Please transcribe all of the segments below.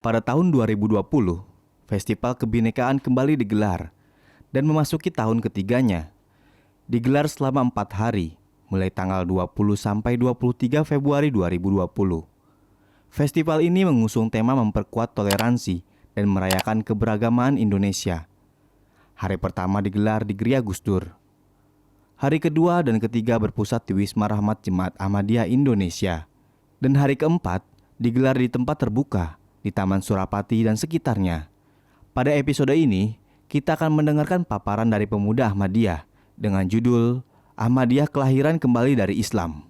Pada tahun 2020, Festival Kebinekaan kembali digelar dan memasuki tahun ketiganya. Digelar selama 4 hari, mulai tanggal 20 sampai 23 Februari 2020. Festival ini mengusung tema memperkuat toleransi dan merayakan keberagaman Indonesia. Hari pertama digelar di Gria Gusdur. Hari kedua dan ketiga berpusat di Wisma Rahmat Jemaat Ahmadiyah Indonesia. Dan hari keempat digelar di tempat terbuka di Taman Surapati dan sekitarnya. Pada episode ini, kita akan mendengarkan paparan dari pemuda Ahmadiyah dengan judul Ahmadiyah Kelahiran Kembali dari Islam.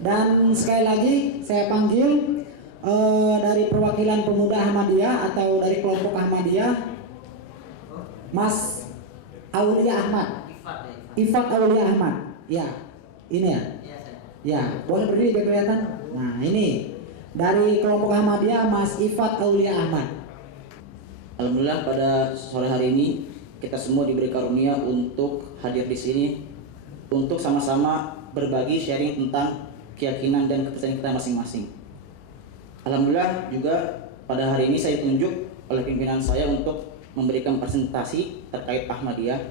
Dan sekali lagi saya panggil dari perwakilan pemuda Ahmadiyah atau dari kelompok Ahmadiyah, Mas Aulia Ahmad, Ifat Aulia Ahmad. Ya, ini ya. Ya, boleh berdiri biar kelihatan. Nah, ini dari kelompok Ahmadiyah, Mas Ifat Aulia Ahmad. Alhamdulillah pada sore hari ini kita semua diberi karunia untuk hadir di sini untuk sama-sama berbagi sharing tentang keyakinan dan kepercayaan kita masing-masing. Alhamdulillah juga pada hari ini saya ditunjuk oleh pimpinan saya untuk memberikan presentasi terkait Ahmadiyah.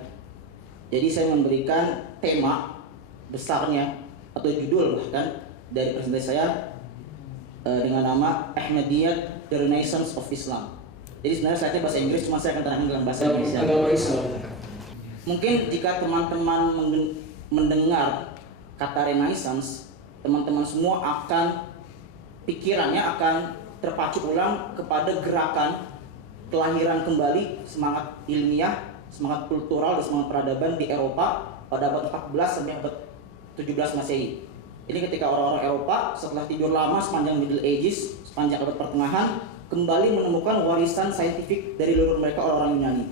Jadi saya memberikan tema besarnya atau judul bahkan dari presentasi saya dengan nama Ahmadiyah The Renaissance of Islam. Jadi sebenarnya saya bahasa Inggris, cuma saya akan terangkan dalam bahasa Indonesia. Mungkin jika teman-teman mendengar kata Renaissance, teman-teman semua akan pikirannya akan terpacu ulang kepada gerakan kelahiran kembali semangat ilmiah, semangat kultural, dan semangat peradaban di Eropa pada abad 14 sampai abad 17 Masehi. Ini ketika orang-orang Eropa setelah tidur lama sepanjang Middle Ages, sepanjang abad pertengahan, kembali menemukan warisan saintifik dari leluhur mereka orang-orang Yunani,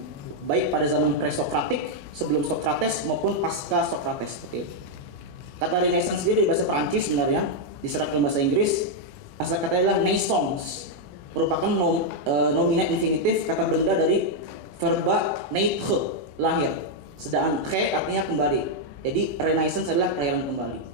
baik pada zaman pre-Sokratik, sebelum Sokrates maupun pasca Sokrates. Kata Renaissance sendiri dari bahasa Perancis sebenarnya diserap dalam bahasa Inggris. Asal katanya adalah naissance, merupakan nominat infinitif kata benda dari verba naître, lahir. Sedangkan re artinya kembali. Jadi Renaissance adalah kelahiran kembali.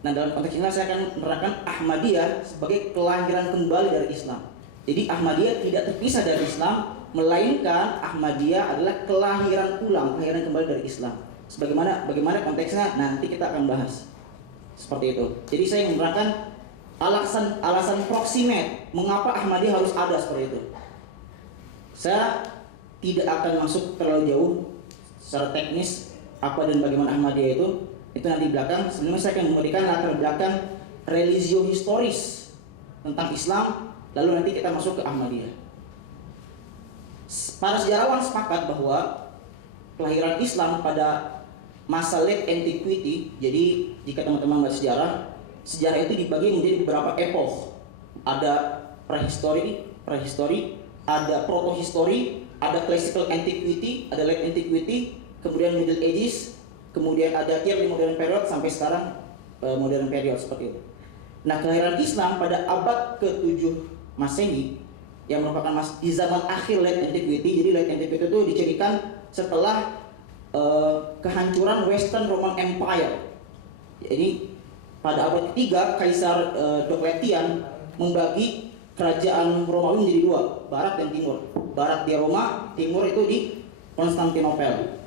Nah, dalam konteks ini saya akan menerangkan Ahmadiyah sebagai kelahiran kembali dari Islam. Jadi Ahmadiyah tidak terpisah dari Islam, melainkan Ahmadiyah adalah kelahiran ulang, kelahiran kembali dari Islam. Bagaimana konteksnya nanti kita akan bahas. Seperti itu. Jadi saya menerangkan alasan proximate mengapa Ahmadiyah harus ada seperti itu. Saya tidak akan masuk terlalu jauh secara teknis apa dan bagaimana Ahmadiyah itu nanti di belakang. Sebenarnya saya akan memberikan latar belakang religio historis tentang Islam, lalu nanti kita masuk ke Ahmadiyah. Para sejarawan sepakat bahwa kelahiran Islam pada masa late antiquity, jadi jika teman-teman baca sejarah itu dibagi menjadi beberapa epoch. Ada prehistory, ada protohistory, ada classical antiquity, ada late antiquity, kemudian middle ages, kemudian ada early modern period sampai sekarang modern period seperti itu. Nah, kelahiran Islam pada abad ke-7 Masehi yang merupakan di zaman akhir late antiquity. Jadi late antiquity itu dicirikan setelah kehancuran Western Roman Empire. Jadi pada abad ketiga Kaisar Diocletian membagi kerajaan Romawi menjadi dua, barat dan timur. Barat di Roma, timur itu di Konstantinopel.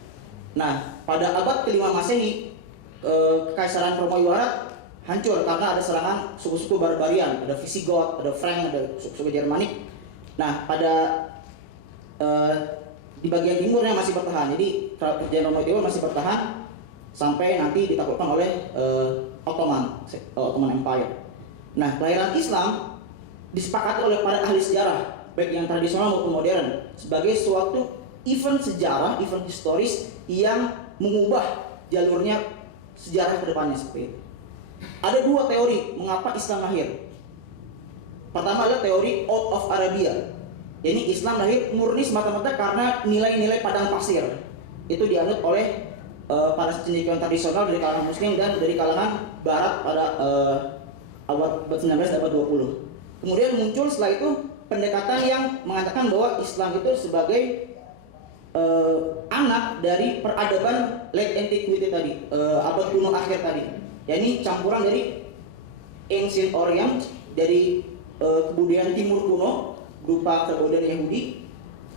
Nah, pada abad ke-5 Masehi, Kekaisaran Romawi Barat hancur karena ada serangan suku-suku barbarian, ada Visigoth, ada Frank, ada suku-suku Jermanik. Nah, pada di bagian timurnya masih bertahan. Jadi kerajaan Romawi Timur masih bertahan sampai nanti ditaklukkan oleh Ottoman Empire. Nah, kelahiran Islam disepakati oleh para ahli sejarah, baik yang tradisional maupun modern, sebagai suatu event sejarah, event historis yang mengubah jalurnya sejarah ke depannya seperti itu. Ada dua teori mengapa Islam lahir. Pertama adalah teori out of Arabia. Ini Islam lahir murni semata-mata karena nilai-nilai padang pasir. Itu dianut oleh para cendekiawan tradisional dari kalangan Muslim dan dari kalangan Barat pada abad 19 dan abad 20. Kemudian muncul setelah itu pendekatan yang mengatakan bahwa Islam itu sebagai anak dari peradaban late antiquity tadi, abad kuno akhir tadi. Ya, ini campuran dari ancient Orient, dari kebudayaan timur kuno berupa kebudayaan Yahudi,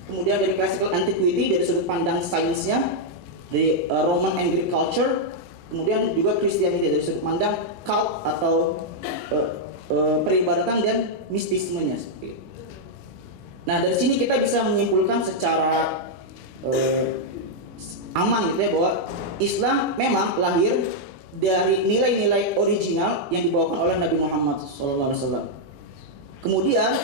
kemudian dari classical antiquity dari sudut pandang sainsnya, dari Roman and Greek culture, kemudian juga Christianity dari sudut pandang cult atau peribadatan dan mistismenya seperti itu. Nah, dari sini kita bisa menyimpulkan secara aman gitu ya, bahwa Islam memang lahir dari nilai-nilai original yang dibawakan oleh Nabi Muhammad SAW. Kemudian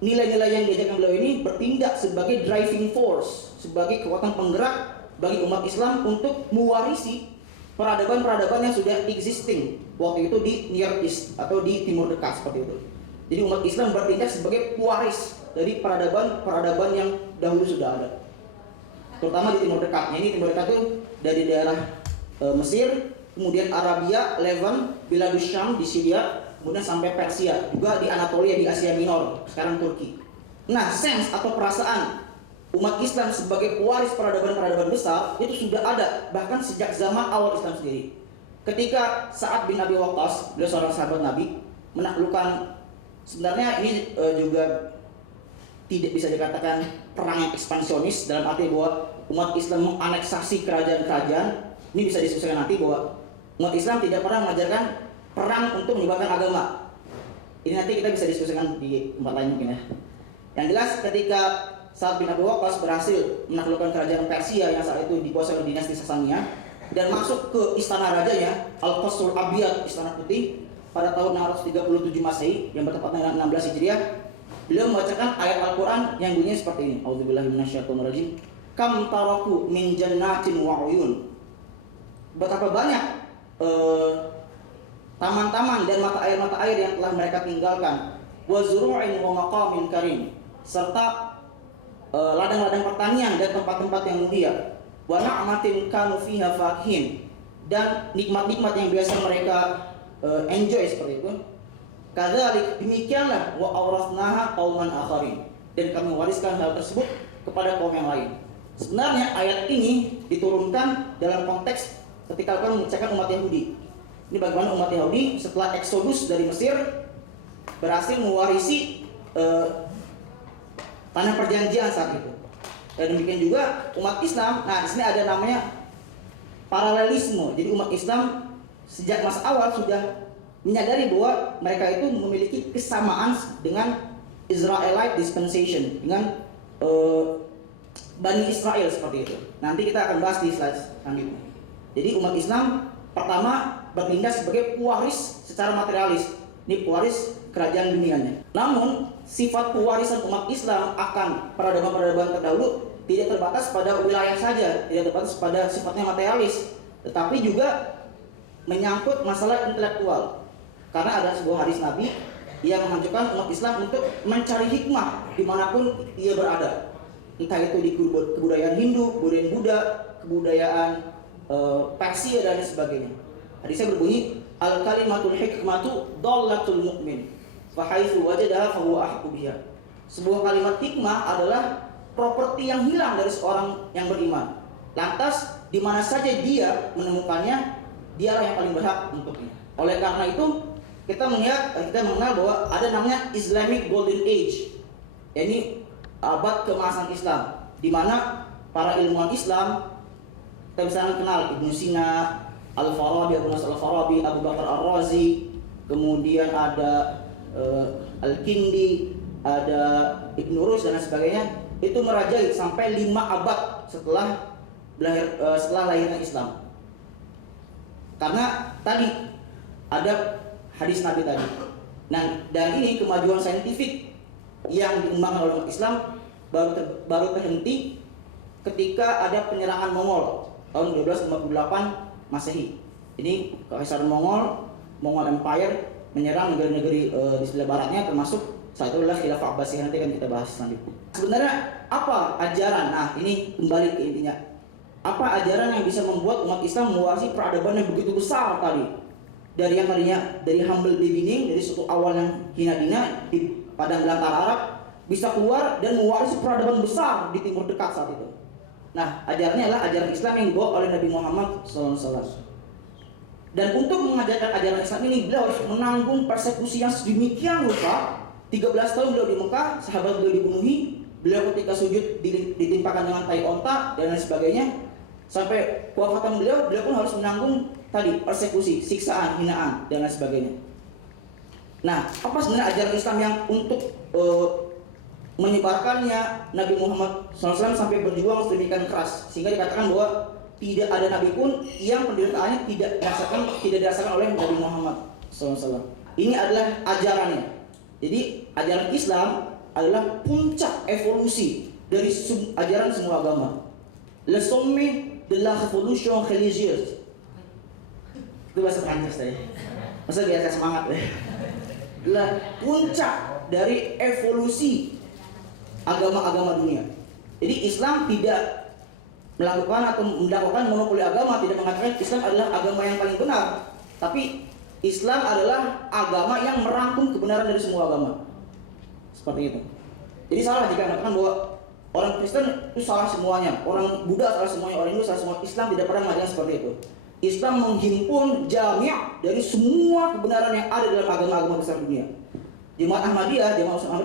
nilai-nilai yang diajarkan beliau ini bertindak sebagai driving force, sebagai kekuatan penggerak bagi umat Islam untuk mewarisi peradaban-peradaban yang sudah existing waktu itu di Near East atau di Timur Dekat seperti itu. Jadi umat Islam bertindak sebagai pewaris dari peradaban-peradaban yang dahulu sudah ada, terutama di Timur Dekatnya. Ini Timur Dekat itu dari daerah Mesir, kemudian Arabia, Levant, Biladus Syam di Syria, kemudian sampai Persia, juga di Anatolia di Asia Minor, sekarang Turki. Nah, sense atau perasaan umat Islam sebagai pewaris peradaban-peradaban besar itu sudah ada bahkan sejak zaman awal Islam sendiri. Ketika Sa'ad bin Abi Waqqas, beliau seorang sahabat Nabi, menaklukkan, sebenarnya ini juga tidak bisa dikatakan perang yang ekspansionis dalam arti bahwa umat Islam menganeksasi kerajaan-kerajaan. Ini bisa diskusikan nanti bahwa umat Islam tidak pernah mengajarkan perang untuk menyebarkan agama. Ini nanti kita bisa diskusikan di tempat lain mungkin ya. Yang jelas ketika Sa'ad bin Abi Waqqas berhasil menaklukkan kerajaan Persia yang saat itu dikuasai oleh dinasti Sasania dan masuk ke istana rajanya Al-Qasrul Abyad, istana putih, pada tahun 637 Masehi yang bertepatan dengan 16 Hijriah, beliau membacakan ayat Al-Quran yang bunyinya seperti ini. A'udzubillahi minasyaitonirrajim. Kam taraku min jannatin wa uyun. Betapa banyak taman-taman dan mata air yang telah mereka tinggalkan. Wa zuru'in wa maqamin karim. Serta ladang-ladang pertanian dan tempat-tempat yang mulia. Wa na'matin kanu fiha fakihin. Dan nikmat-nikmat yang biasa mereka enjoy seperti itu. Kadzalik, demikianlah wa awrathnaha qauman akharin. Dan kami wariskan hal tersebut kepada kaum yang lain. Sebenarnya ayat ini diturunkan dalam konteks ketika akan memecahkan umat Yahudi. Ini bagaimana umat Yahudi setelah eksodus dari Mesir berhasil mewarisi tanah perjanjian saat itu. Dan demikian juga umat Islam. Nah, di sini ada namanya paralelisme. Jadi umat Islam sejak masa awal sudah menyadari bahwa mereka itu memiliki kesamaan dengan Israelite dispensation, dengan Bani Israel seperti itu. Nanti kita akan bahas di slide selanjutnya. Jadi umat Islam pertama bertindak sebagai pewaris secara materialis. Ini pewaris kerajaan dunianya. Namun sifat pewarisan umat Islam akan peradaban-peradaban terdahulu tidak terbatas pada wilayah saja, tidak terbatas pada sifatnya materialis, tetapi juga menyangkut masalah intelektual. Karena ada sebuah hadis Nabi yang mengajukan umat Islam untuk mencari hikmah dimanapun ia berada. Entah itu di kebudayaan Hindu, kebudayaan Buddha, kebudayaan Persia dan sebagainya. Hadisnya berbunyi, al-kalimatul hikmatu dhallatul mu'min fa haitsu wajadaha fa huwa ahqqu biha. Sebuah kalimat hikmah adalah properti yang hilang dari seorang yang beriman. Lantas di mana saja dia menemukannya, dialah yang paling berhak untuknya. Oleh karena itu kita mengenal bahwa ada namanya Islamic Golden Age, yakni abad keemasan Islam, di mana para ilmuwan Islam kita bisa kenal Ibnu Sina, Al-Farabi, Abu Nasr Al-Farabi, Abu Bakar Ar-Razi, kemudian ada Al-Kindi, ada Ibnu Rus dan sebagainya. Itu merajai sampai 5 abad setelah lahirnya Islam. Karena tadi ada hadis Nabi tadi. Nah, dan ini kemajuan saintifik yang dikembangkan oleh umat Islam baru terhenti ketika ada penyerangan Mongol tahun 1258 Masehi. Ini Kekaisaran Mongol Empire menyerang negeri-negeri di sebelah baratnya, termasuk saat itu adalah Khilafah Abbasiyah. Nanti akan kita bahas selanjutnya. Sebenarnya apa ajaran? Nah, ini kembali ke intinya. Apa ajaran yang bisa membuat umat Islam mewarisi peradaban yang begitu besar tadi? Dari yang tadinya dari humble beginning, dari suatu awal yang hina-hina di padang belantara Arab, bisa keluar dan mewarisi peradaban besar di Timur Dekat saat itu. Nah, ajarannya adalah ajaran Islam yang dibawa oleh Nabi Muhammad SAW. Dan untuk mengajarkan ajaran Islam ini, beliau harus menanggung persekusi yang sedemikian rupa 13 tahun beliau di Mekah, sahabat beliau dibunuhi, beliau ketika sujud ditimpakan dengan tai onta dan lain sebagainya. Sampai kewafatan beliau pun harus menanggung tadi persekusi, siksaan, hinaan dan lain sebagainya. Nah, apa sebenarnya ajaran Islam yang untuk menyebarkannya Nabi Muhammad SAW sampai berjuang sedemikian keras sehingga dikatakan bahwa tidak ada nabi pun yang penderitaannya tidak dirasakan oleh Nabi Muhammad SAW. Ini adalah ajarannya. Jadi ajaran Islam adalah puncak evolusi dari ajaran semua agama. Le sommet de la révolution religieuse. Itu bahasa Prancis tadi. Masa biasa semangat ya. Lah puncak dari evolusi agama-agama dunia. Jadi Islam tidak melakukan atau mendakwakan monopoli agama, tidak mengatakan Islam adalah agama yang paling benar, tapi Islam adalah agama yang merangkum kebenaran dari semua agama. Seperti itu. Jadi salah jika mengatakan bahwa orang Kristen itu salah semuanya, orang Buddha salah semuanya, orang Hindu salah semua. Islam tidak pernah mengajarkan seperti itu. Islam menghimpun jami' dari semua kebenaran yang ada dalam agama-agama besar dunia. Jemaat Ahmadiyah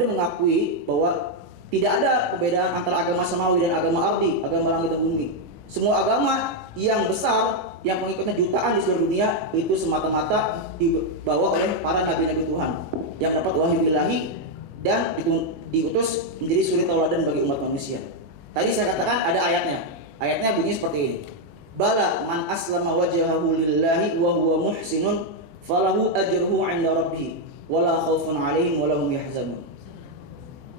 mengakui bahwa tidak ada perbedaan antara agama samawi dan agama ardi, agama langit dan bumi. Semua agama yang besar, yang mengikutnya jutaan di seluruh dunia, itu semata-mata dibawa oleh para nabi-nabi Tuhan yang dapat wahyu ilahi dan diutus menjadi suri tauladan bagi umat manusia. Tadi saya katakan ada ayatnya. Ayatnya bunyi seperti ini. Bala man aslama wajhahu lillahi wa huwa muhsinun falahu ajruhu 'inda rabbih wala khaufun 'alaihim wala hum yahzanun.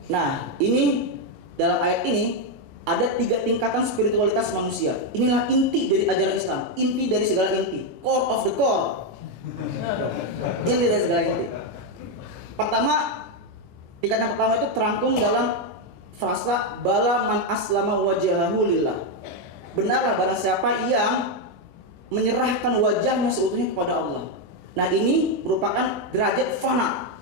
Nah, ini dalam ayat ini ada 3 tingkatan spiritualitas manusia. Inilah inti dari ajaran Islam, inti dari segala inti, core of the core. Inti dari segala inti. Tingkatan pertama itu terangkum dalam frasa bala man aslama wajhahu lillah. Benarlah barang siapa yang menyerahkan wajahnya seutuhnya kepada Allah. Nah, ini merupakan derajat fana.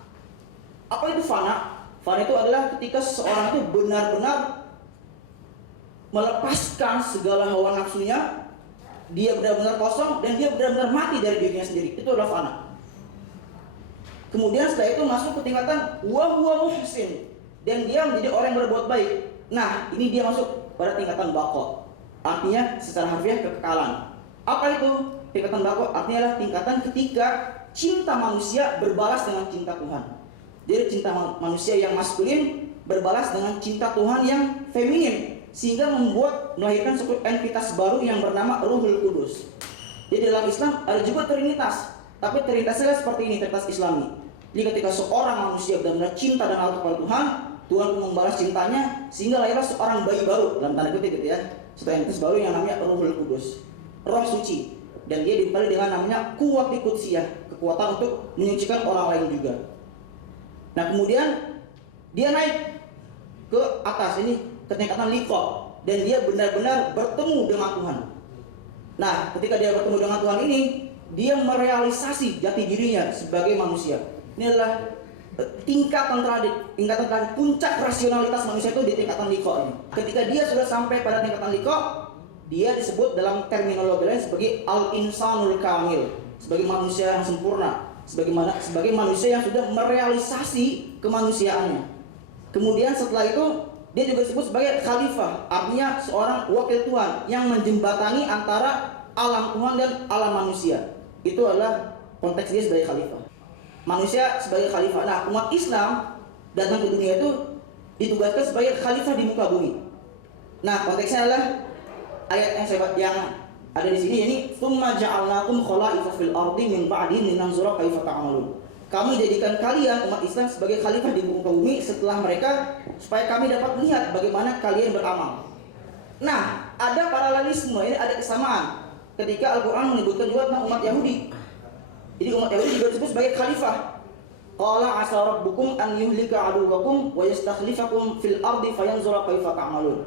Apa itu fana? Fana itu adalah ketika seseorang itu benar-benar melepaskan segala hawa nafsunya, dia benar-benar kosong dan dia benar-benar mati dari dirinya sendiri. Itu adalah fana. Kemudian setelah itu masuk ke tingkatan wa huwa muhsin, dan dia menjadi orang yang berbuat baik. Nah, ini dia masuk pada tingkatan baqa. Artinya secara harfiah kekekalan. Apa itu tingkatan baqa? Artinya adalah tingkatan ketika cinta manusia berbalas dengan cinta Tuhan. Jadi cinta manusia yang maskulin berbalas dengan cinta Tuhan yang feminin, sehingga melahirkan suatu entitas baru yang bernama Ruhul Kudus. Jadi dalam Islam ada juga trinitas, tapi trinitasnya seperti ini, trinitas Islami. Jadi ketika seorang manusia benar-benar cinta dan takut kepada Tuhan, Tuhan pun membalas cintanya sehingga lahirlah seorang bayi baru dalam tanda kutip gitu ya, suatu entitas baru yang namanya Ruhul Kudus, Roh Suci, dan dia dibekali dengan namanya Quwwati Qudsiyah, kekuatan untuk menyucikan orang lain juga. Nah, kemudian dia naik ke atas ini ke tingkatan liqa, dan dia benar-benar bertemu dengan Tuhan. Nah, ketika dia bertemu dengan Tuhan ini, dia merealisasi jati dirinya sebagai manusia. Ini adalah tingkatan terakhir, puncak rasionalitas manusia itu di tingkatan liqa ini. Ketika dia sudah sampai pada tingkatan liqa, dia disebut dalam terminologi lain sebagai al-insanul kamil, sebagai manusia yang sempurna, sebagai manusia yang sudah merealisasi kemanusiaannya. Kemudian setelah itu dia juga disebut sebagai khalifah, artinya seorang wakil Tuhan yang menjembatani antara alam Tuhan dan alam manusia. Itu adalah konteks dia sebagai khalifah. Manusia sebagai khalifah. Nah, umat Islam datang ke dunia itu ditugaskan sebagai khalifah di muka bumi. Nah, konteksnya adalah ayat yang ada di sini, ini tsumma ja'alnakum khala'ifa fil ardi min ba'dihim linanzura kaifa ta'malun. Kami jadikan kalian umat Islam sebagai khalifah di muka bumi setelah mereka, supaya kami dapat melihat bagaimana kalian beramal. Nah, ada paralelisme, ini ada kesamaan ketika Al-Qur'an menyebutkan juga tentang umat Yahudi. Jadi umat Yahudi juga disebut sebagai khalifah. Qala 'asa rabbukum an yuhlika 'aduwwakum wa yastakhlifakum fil ardi fayanzura kaifa ta'malun.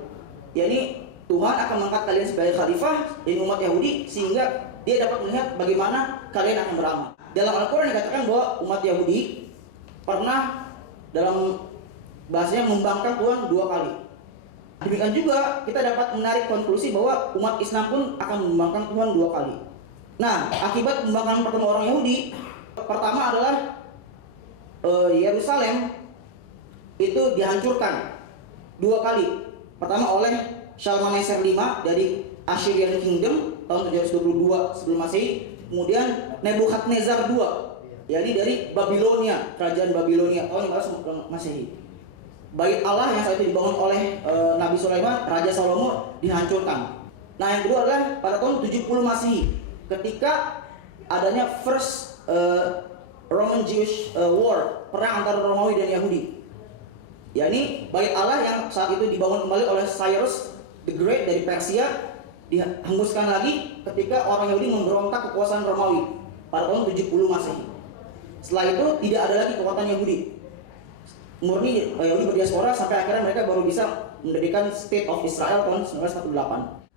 Yani Tuhan akan mengangkat kalian sebagai khalifah di umat Yahudi sehingga dia dapat melihat bagaimana kalian akan beramal. Dalam Al-Quran dikatakan bahwa umat Yahudi pernah dalam bahasanya membangkang Tuhan 2 kali. Demikian juga kita dapat menarik konklusi bahwa umat Islam pun akan membangkang Tuhan 2 kali. Nah, akibat pembangkangan pertama orang Yahudi, pertama adalah Yerusalem itu dihancurkan 2 kali. Pertama oleh Shalmaneser V dari Assyrian Kingdom tahun 722 sebelum Masehi. Kemudian Nebukadnezar II, yakni dari Babilonia, kerajaan Babilonia tahun 500 Masehi. Bait Allah yang saat itu dibangun oleh Nabi Sulaiman, Raja Salomo, dihancurkan. Nah, yang kedua adalah pada tahun 70 Masehi, ketika adanya first Roman Jewish War, perang antara Romawi dan Yahudi. Yakni bait Allah yang saat itu dibangun kembali oleh Cyrus the Great dari Persia dihanguskan lagi ketika orang Yahudi memberontak kekuasaan Romawi pada tahun 70 Masehi. Setelah itu tidak ada lagi kekuatan Yahudi. Murni Yahudi berdiaspora sampai akhirnya mereka baru bisa mendirikan State of Israel tahun 1948.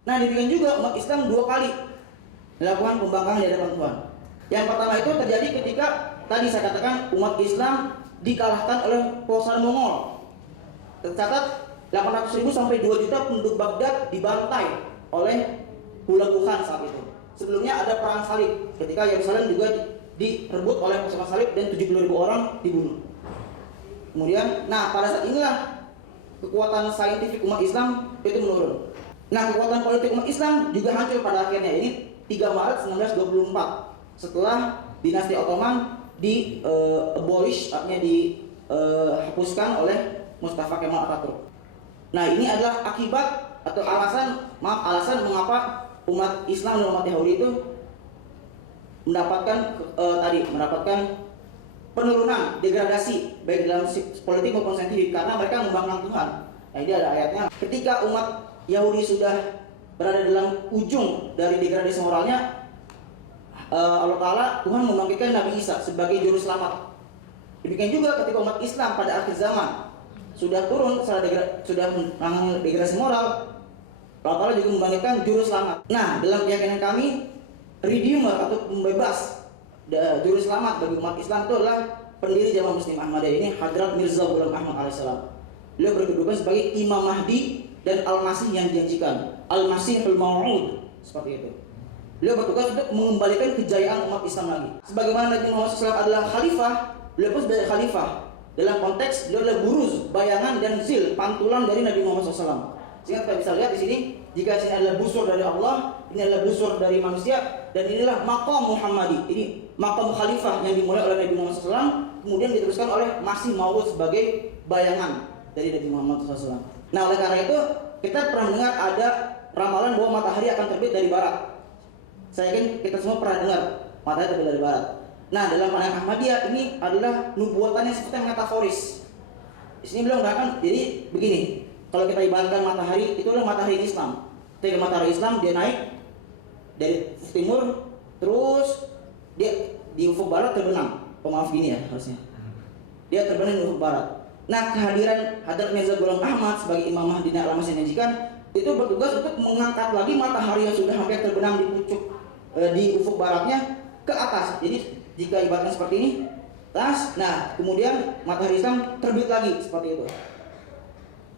Nah, demikian juga umat Islam 2 kali melakukan pembangkangan di hadapan Tuhan. Yang pertama itu terjadi ketika tadi saya katakan umat Islam dikalahkan oleh kekuasaan Mongol. Tercatat 800.000 sampai 2 juta penduduk Baghdad dibantai oleh Hulagu Khan saat itu. Sebelumnya ada perang salib ketika Yerusalem juga direbut oleh pasukan salib dan 70.000 orang dibunuh. Kemudian, pada saat inilah kekuatan saintifik umat Islam itu menurun. Nah, kekuatan politik umat Islam juga hancur pada akhirnya. Ini 3 Maret 1924 setelah dinasti Ottoman abolish, artinya dihapuskan oleh Mustafa Kemal Atatürk. Nah, ini adalah akibat atau alasan mengapa umat Islam dan umat Yahudi itu mendapatkan penurunan, degradasi baik dalam politik maupun saintifik karena mereka membangkang Tuhan. Nah, ini ada ayatnya. Ketika umat Yahudi sudah berada dalam ujung dari degradasi moralnya, Allah Ta'ala Tuhan membangkitkan Nabi Isa sebagai juru selamat. Demikian juga ketika umat Islam pada akhir zaman sudah turun, sudah mengalami degradasi moral, Allah Ta'ala juga membangkitkan juru selamat. Nah, dalam keyakinan kami, Redeemer atau pembebas juru selamat bagi umat Islam itu adalah pendiri Jamaah Muslim Ahmadiyah ini, Hadrat Mirza Ghulam Ahmad alaihissalam. Beliau berkedudukan sebagai Imam Mahdi dan Al-Masih yang dijanjikan, Al-Masihul Mau'ud, seperti itu. Beliau bertugas untuk mengembalikan kejayaan umat Islam lagi. Sebagaimana Nabi Muhammad SAW adalah khalifah, beliau pun sebagai khalifah. Dalam konteks beliau adalah buruz, bayangan dan zil, pantulan dari Nabi Muhammad SAW. Sehingga kita bisa lihat di sini, jika sini adalah busur dari Allah, ini adalah busur dari manusia, dan inilah maqam Muhammadi. Ini maqam khalifah yang dimulai oleh Nabi Muhammad SAW, kemudian diteruskan oleh Masih Maud sebagai bayangan dari Nabi Muhammad SAW. Nah, oleh karena itu kita pernah mendengar ada ramalan bahwa matahari akan terbit dari barat. Saya yakin kita semua pernah dengar matahari terbit dari barat. Nah, dalam pandangan Ahmadiyah ini adalah nubuatan yang sifatnya metaforis. Di sini beliau mengatakan, jadi begini, kalau kita ibaratkan matahari, itu adalah matahari Islam. Ketika matahari Islam dia naik dari timur, terus dia di ufuk barat terbenam. Maaf gini ya harusnya. Dia terbenam di ufuk barat. Nah, kehadiran Hadrat Mirza Ghulam Ahmad sebagai Imam Mahdi dan Al-Masih yang dijanjikan itu bertugas untuk mengangkat lagi matahari yang sudah hampir terbenam di pucuk di ufuk baratnya ke atas. Jadi jika ibaratnya seperti ini, nah kemudian matahari Islam terbit lagi seperti itu.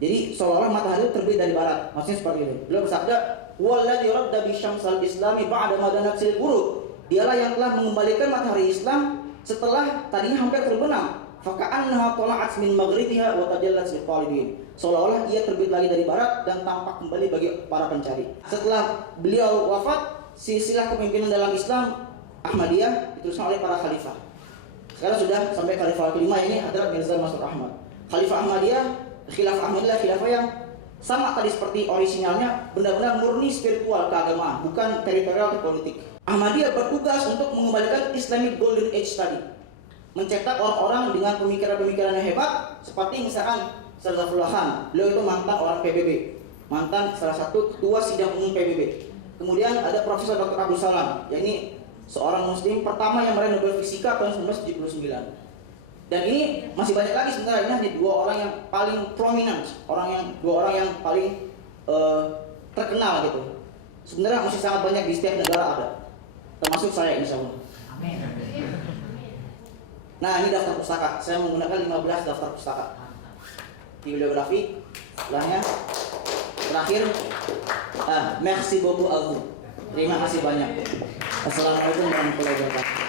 Jadi seolah-olah matahari itu terbit dari barat, maksudnya seperti itu. Beliau bersabda, "Walladzi radda bi syamsil islami ba'da madanatsil ghurub." Dialah yang telah mengembalikan matahari Islam setelah tadinya hampir terbenam. Faka'annaha tala'at min maghribiha wa tajallat lil qalibin. Seolah-olah ia terbit lagi dari barat dan tampak kembali bagi para pencari. Setelah beliau wafat, silsilah kepemimpinan dalam Islam Ahmadiyah diteruskan oleh para khalifah. Sekarang sudah sampai khalifah kelima, ini Hadrat Mirza Masrur Ahmad. Khalifah Ahmadiyah, khilafah Ahmadiyah, khilafah yang sama tadi seperti orisinalnya, benar-benar murni spiritual keagamaan, bukan teritorial atau politik. Ahmadiyah bertugas untuk mengembalikan Islamic Golden Age tadi, mencetak orang-orang dengan pemikiran-pemikiran yang hebat, seperti misalkan Saifullah Khan. Beliau itu mantan orang PBB, mantan salah satu ketua sidang umum PBB. Kemudian ada Profesor Dr. Abdul Salam, yakni seorang Muslim pertama yang meraih Nobel Fisika tahun 1979. Dan ini masih banyak lagi sebenarnya, ini hanya 2 orang yang paling prominent, 2 orang yang paling terkenal gitu. Sebenarnya masih sangat banyak di setiap negara ada, termasuk saya insya Allah. Amin. Nah, ini daftar pustaka. Saya menggunakan 15 daftar pustaka. Bibliografi, sebelahnya. Terakhir, merci beaucoup à vous. Terima kasih banyak. Assalamualaikum warahmatullahi wabarakatuh.